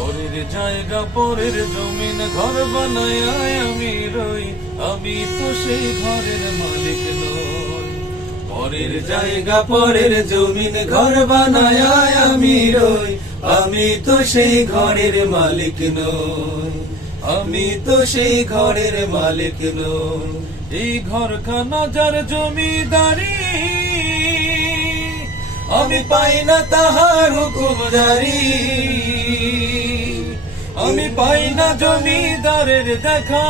পরের জায়গা পরের জমিন ঘর বানায় আমি রই, আমি তো সেই ঘরের মালিক নই। পরের জায়গা পরের জমিন ঘর বানায় আমি রই, আমি তো সেই ঘরের মালিক নই। আমি তো সেই ঘরের মালিক নই। এই ঘরখানা যার জমিদারি, আমি পাই না তাহার হুকুম জারি। আমি পাই না জমিদারের দেখা,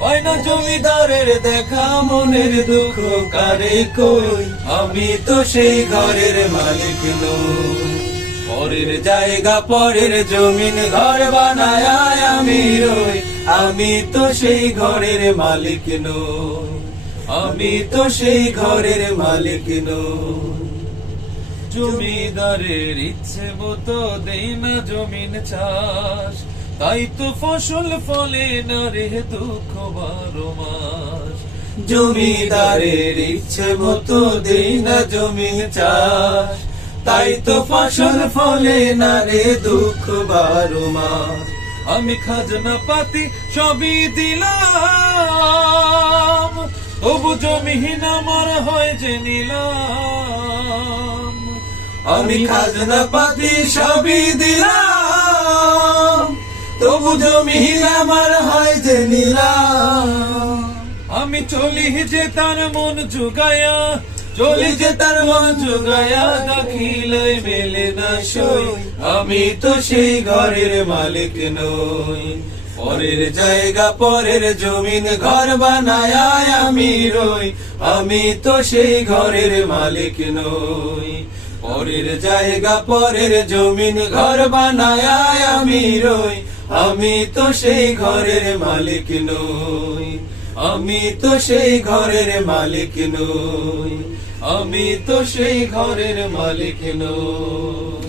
পাই না জমিদারের দেখা, মনের দুঃখ কারে কই, আমি তো সেই ঘরের মালিক নই। পরের জায়গা পরের জমিন ঘর বানায় আমি রই, আমি তো সেই ঘরের মালিক নই। আমি তো সেই ঘরের মালিক নই। জমিদারের ইচ্ছে মতো দেই না জমিন চাষ, তাই তো ফসল ফলে না রে দুঃখ 12 মাস। জমিদারের ইচ্ছে মতো দেই না জমিন চাষ, তাই তো ফসল ফলে না রে দুঃখ 12 মাস। আমি খাজনা পাতি সবই দিলাম, তবু জমিহীন আমার হয় যে নিলাম। আমি খাজনা পাতি সবই দিলাম, তবু জমিহীন আমার হয় যে নিলাম। আমি চলি যে তার মন জুগায়া, চলি যে তার মন জুগায়া, দাখিলাই মেলে না সই, আমি তো সেই ঘরের মালিক নই। পরের জায়গা পরের জমিন ঘর বানায় আমি রই, আমি তো সেই ঘরের মালিক নই। পরের জায়গা পরের জমিন ঘর বানায় আমি রই, আমি তো সেই ঘরের মালিক নই। আমি তো সেই ঘরের মালিক নই। আমি তো সেই ঘরের মালিক নই।